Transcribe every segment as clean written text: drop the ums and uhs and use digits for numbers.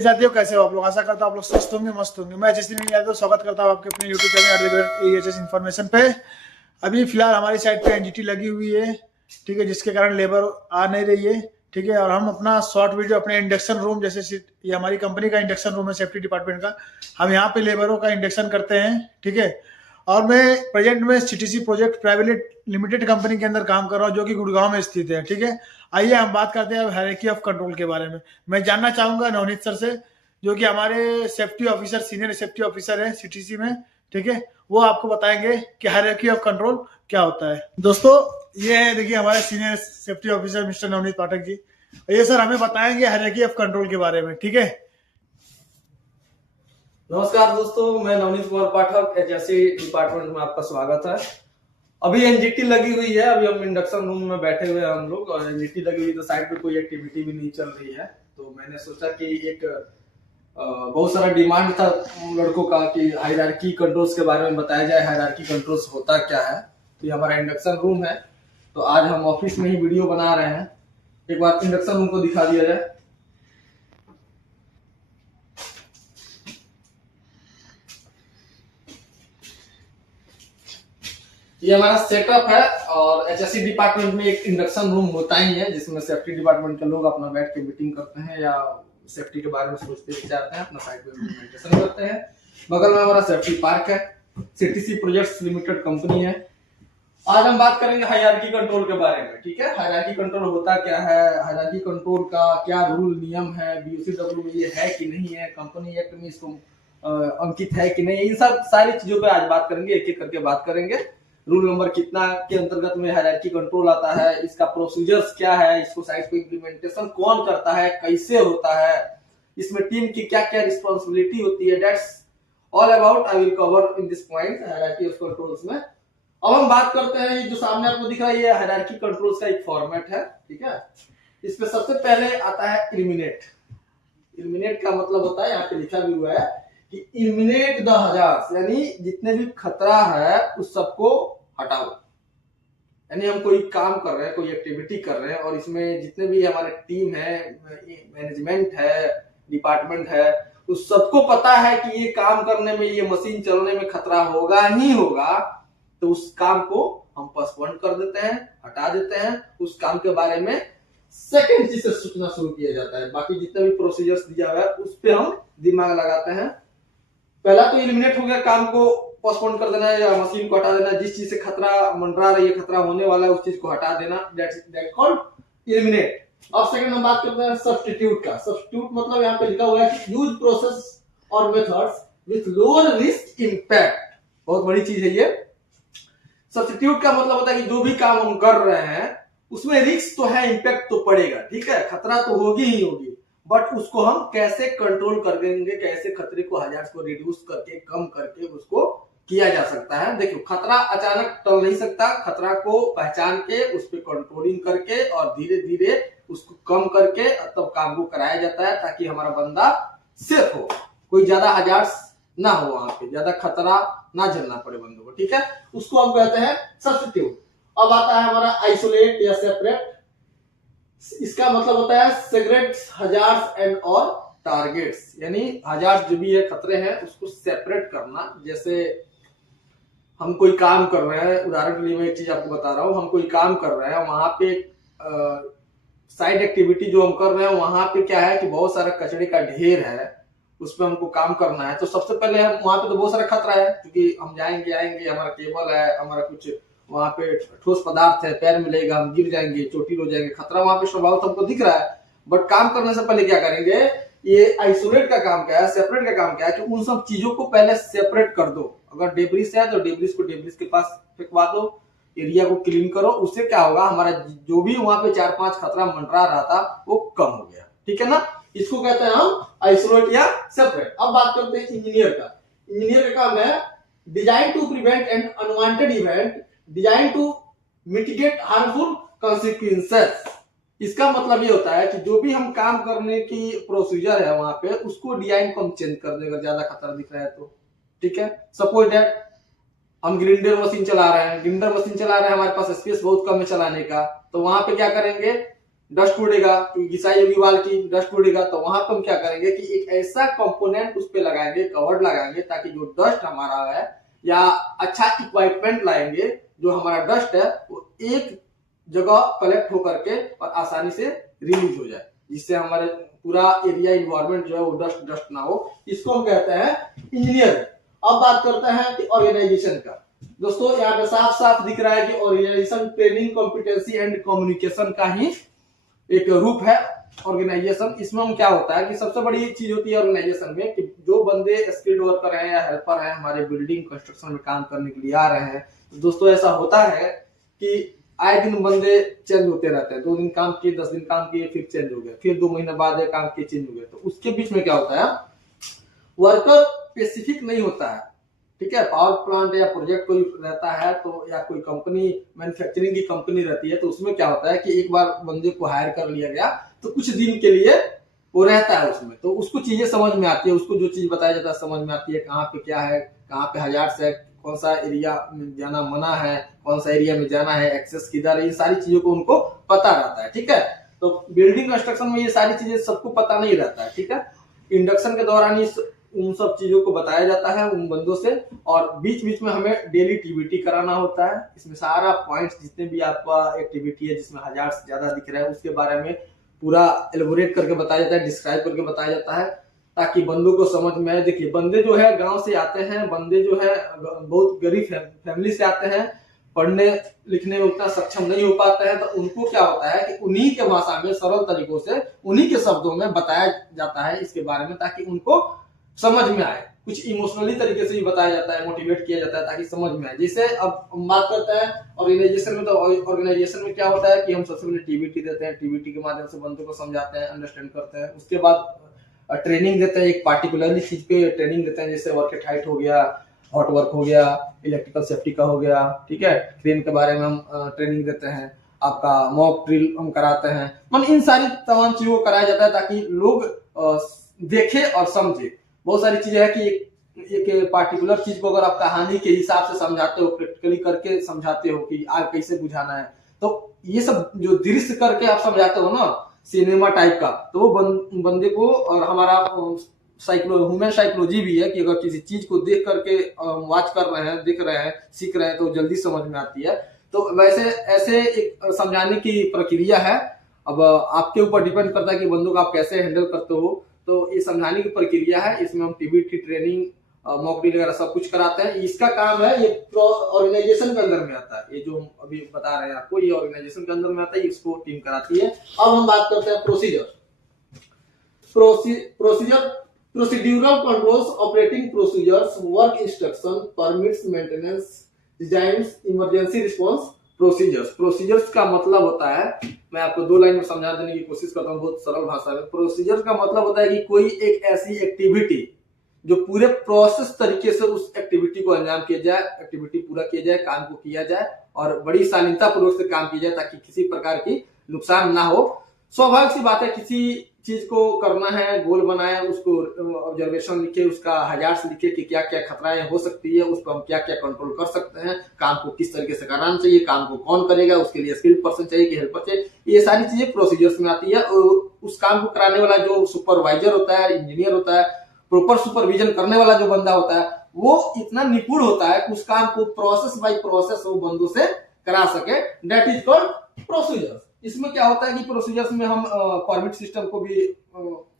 साथियों, कैसे हो आप लोग? आशा करता हूं आप लोग स्वस्थ होंगे, मस्त होंगे। मैं जैसे यादव स्वागत करता हूं आपके अपने यूट्यूब चैनल AHS इन्फॉर्मेशन पे। अभी फिलहाल हमारी साइड पे एनजीटी लगी हुई है, ठीक है, जिसके कारण लेबर आ नहीं रही है, ठीक है। और हम अपना शॉर्ट वीडियो अपने इंडक्शन रूम, जैसे ये हमारी कंपनी का इंडक्शन रूम है सेफ्टी डिपार्टमेंट का, हम यहाँ पे लेबरों का इंडक्शन करते हैं, ठीक है। और मैं प्रेजेंट में CTC project private limited company के अंदर काम कर रहा हूँ, जो कि गुड़गांव में स्थित है, ठीक है। आइए हम बात करते हैं हायरार्की ऑफ कंट्रोल के बारे में। मैं जानना चाहूंगा नवनीत सर से, जो कि हमारे safety officer, senior safety officer है सीटीसी में, ठीक है। वो आपको बताएंगे कि हायरार्की ऑफ कंट्रोल क्या होता है। दोस्तों, ये है देखिए हमारे senior safety officer mister Navneet Pathak ji. ये सर हमें बताएंगे हायरार्की ऑफ कंट्रोल के बारे में, ठीक है। नमस्कार दोस्तों, मैं नवनीत कुमार पाठक, एचएससी डिपार्टमेंट में आपका स्वागत है। अभी एनजीटी लगी हुई है, अभी हम इंडक्शन रूम में बैठे हुए हैं हम लोग, और एनजीटी लगी हुई तो साइड पे कोई एक्टिविटी भी नहीं चल रही है। तो मैंने सोचा कि एक बहुत सारा डिमांड था लड़कों का कि हायरार्की कंट्रोल्स के बारे में बताया जाए, हायरार्की कंट्रोल्स होता क्या है। तो ये हमारा इंडक्शन रूम है, तो आज हम ऑफिस में ही वीडियो बना रहे हैं। एक बार इंडक्शन रूम को दिखा दिया जाए। ये हमारा सेटअप है, और एचएससी डिपार्टमेंट में एक इंडक्शन रूम होता ही है, जिसमें सेफ्टी डिपार्टमेंट के लोग अपना बैठ के मीटिंग करते हैं या सेफ्टी के बारे में सोचते विचारते हैं, अपना साइट पे इम्प्लीमेंटेशन करते हैं। बगल में हमारा सेफ्टी पार्क है, सीटीसी प्रोजेक्ट्स लिमिटेड कंपनी है। आज हम बात करेंगे हायरार्की कंट्रोल के बारे में, ठीक है। हायरार्की कंट्रोल होता क्या है, हायरार्की कंट्रोल का क्या रूल नियम है, बीओसीडब्ल्यू में ये है कि नहीं है, कंपनी एक्ट में इसको अंकित है कि नहीं, इन सब सारी चीजों पे आज बात करेंगे, एक एक करके बात करेंगे। रूल नंबर कितना के अंतर्गत में हायरार्की कंट्रोल आता है, इसका प्रोसीजर्स क्या है, इसको साइट पे इम्प्लीमेंटेशन कौन करता है, कैसे होता है, इसमें टीम की क्या क्या रिस्पॉन्सिबिलिटी होती है, that's all about I will cover in this point hierarchy of controls में। अब हम बात करते हैं, जो सामने आपको दिख रहा है ये हायरार्की कंट्रोल्स का एक फॉर्मेट है, ठीक है। इसमें सबसे पहले आता है इलिमिनेट। इलिमिनेट का मतलब होता है, यहाँ पे लिखा भी हुआ है कि इलिमिनेट द हजार्ड्स, यानी जितने भी खतरा है उस सबको हटाओ। यानी हम कोई काम कर रहे हैं, कोई एक्टिविटी कर रहे हैं, और इसमें जितने भी हमारे टीम है, मैनेजमेंट है, डिपार्टमेंट है, उस सबको पता है कि ये काम करने में, ये मशीन चलने में खतरा होगा ही होगा, तो उस काम को हम पोस्टपोन कर देते हैं, हटा देते हैं। उस काम के बारे में सेकेंड चीज से सोचना शुरू किया जाता है। बाकी जितना भी प्रोसीजर्स दिया हुआ है उस पर हम दिमाग लगाते हैं। पहला तो इलिमिनेट हो गया, काम को पोस्टपोन कर देना या मशीन को हटा देना, जिस चीज से खतरा मंडरा रही है, खतरा होने वाला है, उस चीज को हटा देना, दैट कॉल्ड इलिमिनेट। अब सेकंड हम बात करते हैं सब्स्टिट्यूट का। सब्स्टिट्यूट मतलब यहाँ पे लिखा हुआ है कि यूज प्रोसेस और methods with lower risk impact. बहुत बड़ी चीज है ये। सब्स्टिट्यूट का मतलब होता है कि जो भी काम हम कर रहे हैं उसमें रिस्क तो है, इंपैक्ट तो पड़ेगा, ठीक है, खतरा तो होगी ही होगी, बट उसको हम कैसे कंट्रोल कर देंगे, कैसे खतरे को, हजार को रिड्यूस करके, कम करके उसको किया जा सकता है। देखो, खतरा अचानक टल नहीं सकता, खतरा को पहचान के उस पर कंट्रोलिंग करके और धीरे धीरे उसको कम करके तब काम को कराया जाता है, ताकि हमारा बंदा सेफ हो, कोई ज्यादा हजार्ड्स ना हो, वहां पे ज्यादा खतरा ना झेलना पड़े बंदों को, ठीक है। उसको हम कहते हैं सब्स्टिट्यूट। अब आता है हमारा आइसोलेट या सेपरेट। इसका मतलब होता है सेग्रेट हजार्ड्स एंड और टारगेट्स, यानी हजार्ड्स जो भी है, खतरे हैं, उसको सेपरेट करना। जैसे हम कोई काम कर रहे हैं, उदाहरण के लिए मैं एक चीज आपको बता रहा हूँ, हम कोई काम कर रहे हैं, वहां पे साइड एक्टिविटी जो हम कर रहे हैं, वहां पे क्या है कि बहुत सारा कचरे का ढेर है, उस पर हमको काम करना है। तो सबसे पहले हम वहां पे तो बहुत सारा खतरा है, क्योंकि हम जाएंगे आएंगे, हमारा केबल है, हमारा कुछ वहां पे ठोस पदार्थ है, पैर मिलेगा, हम गिर जाएंगे, चोटिल हो जाएंगे, खतरा वहां पे स्वभावतः हमको दिख रहा है। बट काम करने से पहले क्या करेंगे, ये आइसोलेट का काम क्या है, सेपरेट का काम क्या है, कि उन सब चीजों को पहले सेपरेट कर दो। अगर डेब्रिस है तो डेब्रिस को डेब्रिस के पास फेंकवा दो, एरिया को क्लीन करो। उससे क्या होगा, हमारा जो भी वहां पे 4-5 खतरा मंडरा रहा था वो कम हो गया, ठीक है ना। इसको कहते हैं हम आइसोलेट या सेपरेट। अब बात करते हैं इंजीनियर का। इंजीनियर का काम है design to prevent an unwanted event, design to mitigate harmful consequences. इसका मतलब ये होता है कि जो भी हम काम करने की प्रोसीजर है वहां पे, उसको डिजाइन को हम चेंज कर देंगे अगर ज्यादा खतरा दिख रहा है तो, ठीक है। सपोज दैट हम ग्राइंडर मशीन चला रहे हैं, हमारे पास स्पेस बहुत कम है चलाने का, तो वहां पे क्या करेंगे, डस्ट उड़ेगा, घिसाई होगी वाल की, डस्ट उड़ेगा, तो वहां पर हम क्या करेंगे कि एक ऐसा कंपोनेंट उस पे लगाएंगे, कवर्ड लगाएंगे, ताकि जो डस्ट हमारा है या अच्छा इक्विपमेंट लाएंगे, जो हमारा डस्ट है वो एक जगह कलेक्ट होकर के और आसानी से रिलीज हो जाए, जिससे हमारे पूरा एरिया इन्वायरमेंट जो है वो डस्ट ना हो। इसको हम कहते हैं इंजीनियर। अब बात करते हैं कि ऑर्गेनाइजेशन का। दोस्तों यहाँ पे साफ साफ दिख रहा है कि organization training, competency and communication का ही एक रूप है ऑर्गेनाइजेशन। इसमें हम क्या होता है कि सबसे बड़ी चीज होती है ऑर्गेनाइजेशन में कि जो बंदे स्किल्ड वर्कर हैं या हेल्पर हैं, हमारे बिल्डिंग कंस्ट्रक्शन में काम करने के लिए आ रहे हैं, तो दोस्तों ऐसा होता है कि आए दिन बंदे चेंज होते रहते हैं। 2 दिन काम किए, 10 दिन काम किए, फिर चेंज हो गए, फिर 2 महीने बाद काम किए, चेंज हो गए। तो उसके बीच में क्या होता है, वर्कर स्पेसिफिक नहीं होता है, ठीक है। पावर प्लांट या प्रोजेक्ट कोई रहता है तो, या कोई कंपनी मैन्युफैक्चरिंग की कंपनी रहती है, तो उसमें क्या होता है कि एक बार बंदे को हायर कर लिया गया तो कुछ दिन के लिए वो रहता है उसमें, तो उसको चीजें समझ में आती है, उसको जो चीज बताया जाता है समझ में आती है, कहाँ पे क्या है, कहाँ पे हजार्ड्स है, कौन सा एरिया में जाना मना है, कौन सा एरिया में जाना है, एक्सेस किधर है, ये सारी चीजों को उनको पता रहता है, ठीक है। तो बिल्डिंग कंस्ट्रक्शन में ये सारी चीजें सबको पता नहीं रहता है, ठीक है। इंडक्शन के दौरान ही उन सब चीजों को बताया जाता है उन बंदों से, और बीच बीच में हमें डेली एक्टिविटी कराना होता है। इसमें सारा पॉइंट्स जितने भी आपका एक्टिविटी है जिसमें हजार से ज्यादा दिख रहा है, उसके बारे में पूरा एलिबोरेट करके बताया जाता है, डिस्क्राइब करके बताया जाता है, ताकि बंदों को समझ में आए। देखिए बंदे जो है गांव से आते हैं, बंदे जो है बहुत गरीब फैमिली से आते हैं, पढ़ने लिखने में उतना सक्षम नहीं हो पाते हैं, तो उनको क्या होता है कि उन्हीं के भाषा में सरल तरीकों से उन्हीं के शब्दों में बताया जाता है इसके बारे में, ताकि उनको समझ में आए। कुछ इमोशनली तरीके से भी बताया जाता है, मोटिवेट किया जाता है ताकि समझ में आए। जैसे अब हम बात करते हैं ऑर्गेनाइजेशन में, तो ऑर्गेनाइजेशन में क्या होता है कि हम सबसे पहले टीबीटी देते हैं, टीबीटी के माध्यम से बंदों को समझाते हैं, अंडरस्टैंड करते हैं। उसके बाद ट्रेनिंग देते हैं, एक पार्टिकुलरली चीज पे ट्रेनिंग देते हैं, जैसे वर्क एट हाइट हो गया, हॉट वर्क हो गया, इलेक्ट्रिकल सेफ्टी का हो गया, ठीक है। क्रेन के बारे में हम ट्रेनिंग देते हैं, आपका मॉक ड्रिल हम कराते हैं, मतलब इन सारी तमाम चीजों को कराया जाता है ताकि लोग देखे और समझे। बहुत सारी चीजें है कि एक पार्टिकुलर चीज को अगर आप कहानी के हिसाब से समझाते हो, प्रैक्टिकली करके समझाते हो कि आग कैसे बुझाना है, तो ये सब जो दृश्य करके आप समझाते हो ना, सिनेमा टाइप का, तो वो बंदे को, और हमारा ह्यूमन साइकोलॉजी भी है कि अगर किसी चीज को देख करके वॉच कर रहे हैं, देख रहे हैं, सीख रहे हैं, तो जल्दी समझ में आती है। तो वैसे ऐसे एक समझाने की प्रक्रिया है। अब आपके ऊपर डिपेंड करता है कि बंदों को आप कैसे हैंडल करते हो। तो ये समझाने की प्रक्रिया है, इसमें हम टीबीटी ट्रेनिंग, मॉक ड्रिल वगैरह सब कुछ कराते हैं। इसका काम है, ये ऑर्गेनाइजेशन के अंदर में आता है। ये जो हम अभी बता रहे हैं आपको, ये ऑर्गेनाइजेशन के अंदर में आता है, इसको टीम कराती है। अब हम बात करते हैं procedure. Procedural controls, operating procedures, work instruction, permits, maintenance, designs, emergency response procedures. Procedures का मतलब होता है, मैं आपको 2 लाइन में समझा देने की कोशिश करता हूँ बहुत सरल भाषा में। प्रोसीजर्स का मतलब होता है कि कोई एक ऐसी एक्टिविटी जो पूरे प्रोसेस तरीके से उस एक्टिविटी को अंजाम किया जाए, एक्टिविटी पूरा किया जाए, काम को किया जाए और बड़ी शालीनता पूर्वक से काम किया जाए, ताकि किसी प्रकार की नुकसान ना हो। स्वाभाविक सी बात है, किसी चीज को करना है, गोल बनाए, उसको ऑब्जर्वेशन लिखे, उसका हजार्ड्स लिखे कि क्या क्या खतराएं हो सकती है, उस पर हम क्या क्या कंट्रोल कर सकते हैं, काम को किस तरीके से कराना चाहिए, काम को कौन करेगा, उसके लिए स्किल्ड पर्सन चाहिए कि हेल्पर चाहिए, ये सारी चीजें प्रोसीजर्स में आती है। उस काम को कराने वाला जो सुपरवाइजर होता है, इंजीनियर होता है, प्रॉपर सुपरविजन करने वाला जो बंदा होता है, वो इतना निपुण होता है कि उस काम को प्रोसेस बाय प्रोसेस वो बंदों से करा सके। That is called procedures. इसमें क्या होता है कि प्रोसीजर्स में हम परमिट सिस्टम को भी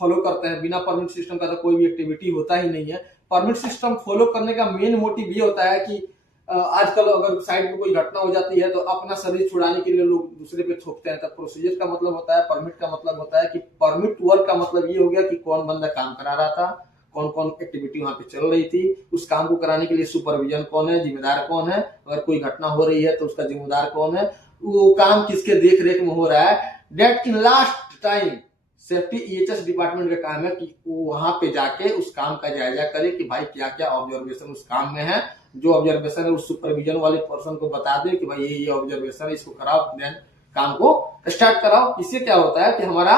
फॉलो करते हैं। बिना परमिट सिस्टम का तो कोई भी एक्टिविटी होता ही नहीं है। परमिट सिस्टम फॉलो करने का मेन मोटिव ये होता है कि आजकल अगर साइड में कोई घटना हो जाती है तो अपना शरीर छुड़ाने के लिए लोग दूसरे पे थोपते हैं। तब प्रोसीजर का मतलब होता है, परमिट का मतलब होता है कि परमिट वर्क का मतलब ये हो गया कि कौन बंदा काम करा रहा था, कौन कौन एक्टिविटी वहां पे चल रही थी, उस काम को कराने के लिए सुपरविजन कौन है, जिम्मेदार कौन है, अगर कोई घटना हो रही है तो उसका जिम्मेदार कौन है, वो काम किसके देख रेख में हो रहा है। Date in last time safety EHS department का काम है कि वो वहां पे जाके उस काम का जायजा करे कि भाई क्या क्या ऑब्जर्वेशन उस काम में है। जो ऑब्जर्वेशन है उस सुपरविजन वाले पर्सन को बता दे कि भाई ये ऑब्जर्वेशन है, इसको कराओ, देन काम को स्टार्ट कराओ। इससे क्या होता है कि हमारा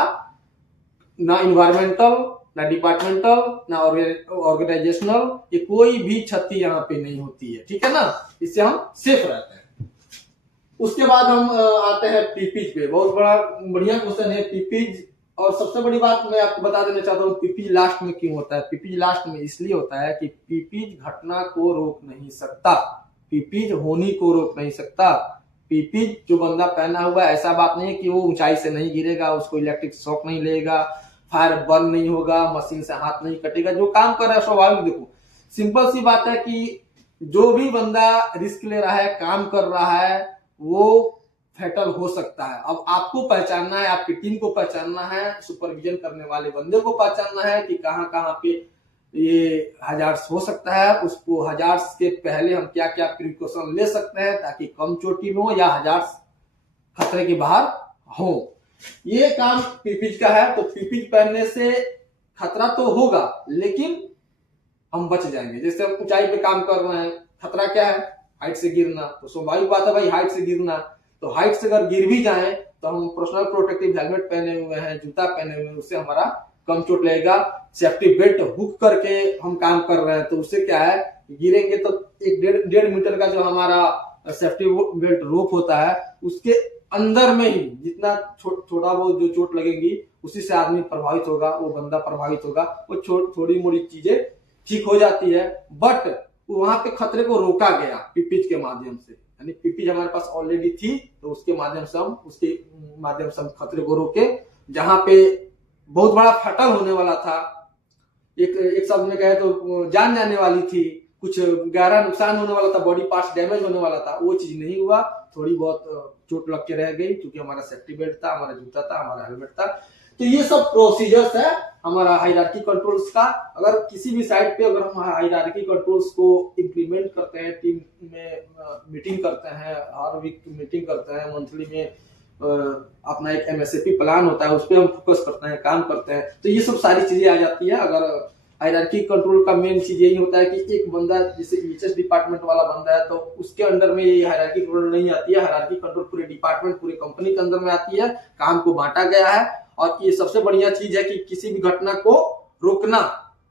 ना इन्वायरमेंटल, ना डिपार्टमेंटल, ना ऑर्गेनाइजेशनल, ये कोई भी क्षति यहाँ पे नहीं होती है, ठीक है ना। इससे हम सेफ रहते हैं। उसके बाद हम आते हैं पीपीज पे। बहुत बढ़िया क्वेश्चन है पीपीज। और सबसे बड़ी बात मैं आपको बता देना चाहता हूँ, पीपीज लास्ट में क्यों होता है। पीपीज लास्ट में इसलिए होता है कि पीपीज घटना को रोक नहीं सकता, पीपीज होनी को रोक नहीं सकता। पीपीज जो बंदा पहना हुआ है, ऐसा बात नहीं है कि वो ऊंचाई से नहीं गिरेगा, उसको इलेक्ट्रिक शॉक नहीं लेगा, फायर बर्न नहीं होगा, मशीन से हाथ नहीं कटेगा। जो काम कर रहा है स्वाभाविक, देखो सिंपल सी बात है कि जो भी बंदा रिस्क ले रहा है, काम कर रहा है, वो फैटल हो सकता है। अब आपको पहचानना है, आपकी टीम को पहचानना है, सुपरविजन करने वाले बंदे को पहचानना है कि कहां कहां पे ये हजार्ड्स हो सकता है। उसको हजार्ड्स के पहले हम क्या क्या प्रिकॉशन ले सकते हैं ताकि कम चोटी में हो या हजार्ड्स खतरे के बाहर हो। ये काम पीपीज का है। तो पीपीज पहनने से खतरा तो होगा लेकिन हम बच जाएंगे। जैसे हम ऊंचाई पे काम कर रहे हैं, खतरा क्या है, हाइट से गिरना। तो स्वाभाविक बात है भाई, हाइट से गिरना। तो हाइट से अगर गिर भी जाए तो हम पर्सनल प्रोटेक्टिव हेलमेट पहने हुए हैं, जूता पहने हुए हैं, उससे हमारा कम चोट लगेगा। सेफ्टी बेल्ट हुक करके हम काम कर रहे हैं तो उससे क्या है, गिरेंगे तो एक डेढ़ मीटर का जो हमारा सेफ्टी बेल्ट रोप होता है, उसके अंदर में ही जितना थोड़ा बहुत जो चोट लगेगी उसी से आदमी प्रभावित होगा, वो बंदा प्रभावित होगा। वो थोड़ी मोड़ी चीजें ठीक हो जाती है, बट वहां पे खतरे को रोका गया पीपीज के माध्यम से। यानी पीपीज हमारे पास ऑलरेडी थी तो उसके माध्यम से हम खतरे को रोके। जहां पे बहुत बड़ा फटल होने वाला था, एक शब्द में कहे तो जान जाने वाली थी, कुछ गहरा नुकसान होने वाला था, बॉडी पार्ट्स डैमेज होने वाला था, वो चीज नहीं हुआ। थोड़ी बहुत चोट लग के रह गई क्योंकि हमारा सेफ्टी बेल्ट था, हमारा जूता था, हमारा हेलमेट था। तो ये सब प्रोसीजर्स है हमारा हायरार्की कंट्रोल्स का। अगर किसी भी साइट पे अगर हम हायरार्की कंट्रोल्स को इंप्लीमेंट करते हैं, टीम में मीटिंग करते हैं, हर वीक मीटिंग करते हैं, मंथली में अपना एक MSAP प्लान होता है, उस पर हम फोकस करते हैं, काम करते हैं, तो ये सब सारी चीजें आ जाती है। अगर हायरार्की कंट्रोल का मेन चीज यही होता है कि एक बंदा जैसे EHS डिपार्टमेंट वाला बंदा है तो उसके अंडर में ये हायरार्की कंट्रोल नहीं आती है। हायरार्की कंट्रोल पूरे डिपार्टमेंट, पूरे कंपनी के अंदर में आती है, काम को बांटा गया है। और ये सबसे बढ़िया चीज है कि किसी भी घटना को रोकना,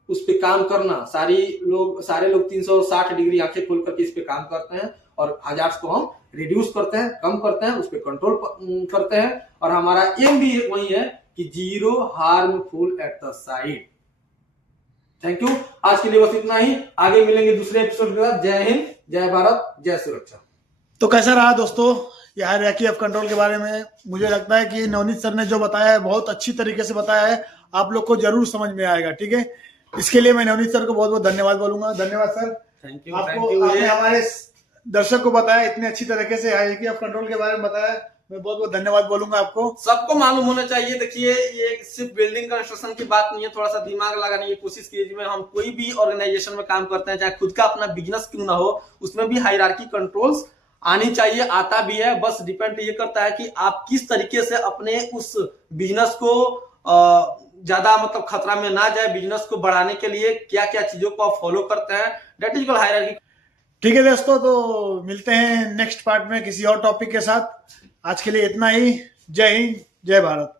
उस पे काम करना। सारे लोग 360 डिग्री आंखें खोल करके इस पे काम करते हैं और हजार्ड्स को हम रिड्यूस करते हैं, कम करते हैं, उस पे कंट्रोल करते हैं। और हमारा एम भी वही है कि zero harmful at the site. Thank you, आज के लिए बस इतना ही। आगे मिलेंगे दूसरे एपिसोड के साथ। जय हिंद, जय भारत, जय सुरक्षा। तो कैसा रहा दोस्तों ये हायरार्की ऑफ कंट्रोल के बारे में? मुझे लगता है कि नवनीत सर ने जो बताया है बहुत अच्छी तरीके से बताया है, आप लोग को जरूर समझ में आएगा। ठीक है, इसके लिए मैं नवनीत सर को बहुत बहुत धन्यवाद बोलूंगा। धन्यवाद सर, थैंक यू। आपको आपने हमारे दर्शक को बताया, इतने अच्छी तरीके से हायरार्की ऑफ कंट्रोल के बारे में बताया, मैं बहुत बहुत धन्यवाद बोलूंगा आपको। सबको मालूम होना चाहिए। देखिए, ये सिर्फ बिल्डिंग कंस्ट्रक्शन की बात नहीं है, थोड़ा सा दिमाग लगाने की कोशिश कीजिए। हम कोई भी ऑर्गेनाइजेशन में काम करते हैं, चाहे खुद का अपना बिजनेस क्यों ना हो, उसमें भी हायरार्की कंट्रोल्स आनी चाहिए, आता भी है। बस डिपेंड ये करता है कि आप किस तरीके से अपने उस बिजनेस को ज्यादा मतलब खतरा में ना जाए, बिजनेस को बढ़ाने के लिए क्या क्या चीजों को आप फॉलो करते हैं, दैट इज कॉल्ड हायरार्की। ठीक है दोस्तों, तो मिलते हैं नेक्स्ट पार्ट में किसी और टॉपिक के साथ। आज के लिए इतना ही। जय हिंद, जय भारत।